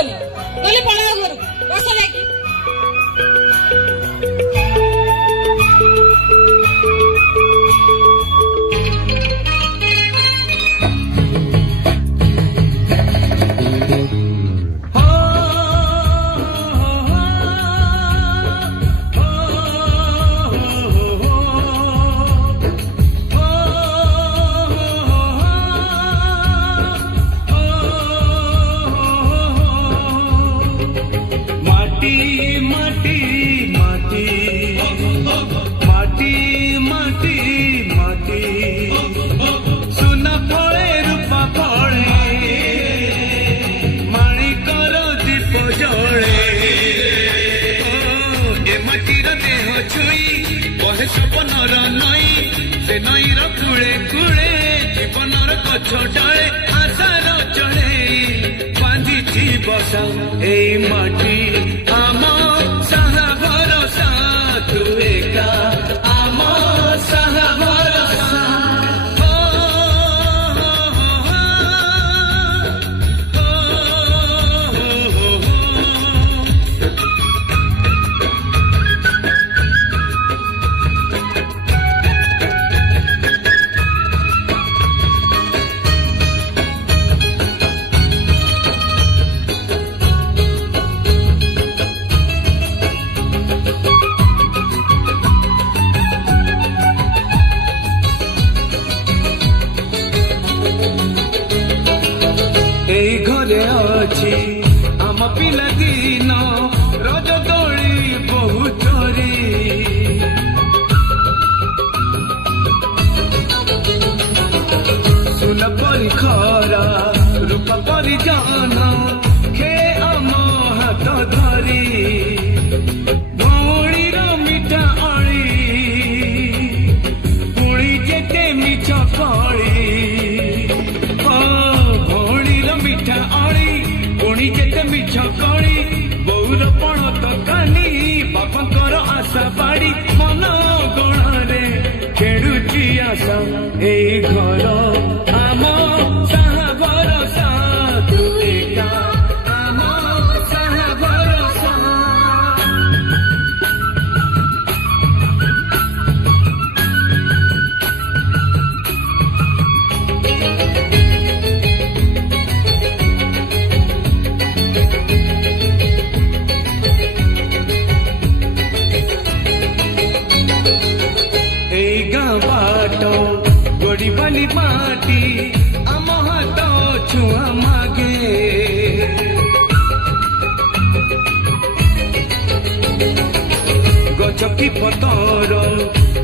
କୁହନି ନହେଲେ ପଳାଅ ଘରକୁ ବସ ଯାଇକି। सपनर नई से नईर कूले कूले जीवनर गछ डाले आशार चढ़े बांधि बसा ए माटी आम साहा भरसा तू एका आम साहा भरसा। এই ঘরে অছি আম পিলা দিন রজ দোଳି বহু চোরি সুল পরি খরা রূপ পরি জান খে আম হাত ধরি ভৌণীর মিঠা অଳି পুଣି যেতে মিছ কଳି ପୁଣି ଯେତେ ମିଛ କଳି ବୋଉର ପଣ ତକାନି ବାପାଙ୍କର ଆଶା ବାଡ଼ି ମନ ଗଣରେ ଖେଳୁଛି ଆଶା ଏଇ ଘର ଆମ ସାହା ଭରସା ତୁ ଏକା ଆମ ସାହା ଭରସା। गोड़ी वाली माटी आम हाथ छुआ मागे गछ की पतर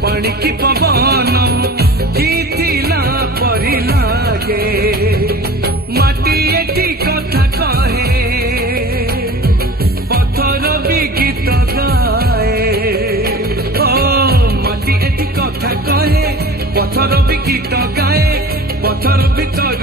पानी की पवन जीतिला परी लागे माटी एटी कथा कहे पथर भी गीत गाए ओ माटी एटी कथा कहे पथर भी गीत गाए पथर भीतर